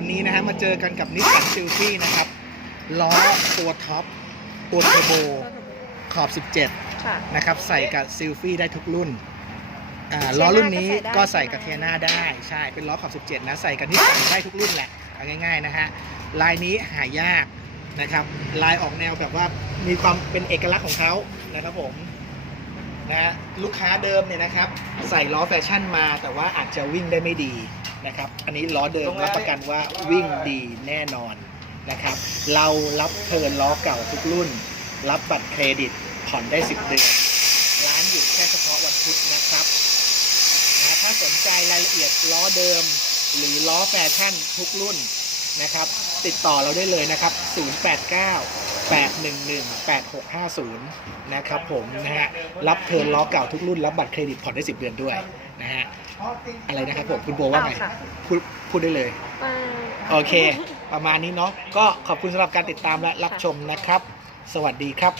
วันนี้นะฮะมาเจอกันกับนิสสันซิลฟี่นะครับล้อตัวท็อปตัวเทอร์โบขอบ17ค่ะนะครับ ใส่กับซิลฟี่ได้ทุกรุ่นอ่าล้อรุ่นนี้ก็ใส่กับใช่เทีไหมยนาได้ใช่เป็นล้อขอบ 17 นะ ใส่กับนิสสันได้ทุกรุ่นแหละเอาง่าย ๆ นะฮะลายนี้หายากนะครับ ลายออกแนวแบบว่ามีความเป็นเอกลักษณ์ของเขานะครับผมนะฮะลูกค้าเดิมเนี่ยนะครับ ใส่ล้อแฟชั่นมาแต่ว่าอาจจะวิ่งได้ไม่ดี นะครับ อันนี้ล้อเดิมรับประกันว่าวิ่งดีแน่นอนนะครับ เรารับเทิร์นล้อเก่าทุกรุ่น รับบัตรเครดิตผ่อนได้ 10 เดือน ร้านหยุดแค่เฉพาะวันพุธนะครับนะถ้าสนใจรายละเอียดล้อเดิม หรือล้อแฟชั่นทุกรุ่นนะครับ ติดต่อเราได้เลยนะครับ 089 811 8650 นะครับผมนะฮะรับเทิร์นล้อเก่าทุกรุ่น รับบัตรเครดิตผ่อนได้ 10 เดือนด้วยนะฮะอะไรนะครับผมคุณโบว่าไงอ้าวค่ะพูดพูดได้เลยอ่าโอเค ประมาณนี้เนาะก็ขอบคุณสำหรับการติดตามและรับชมนะครับ สวัสดีครับ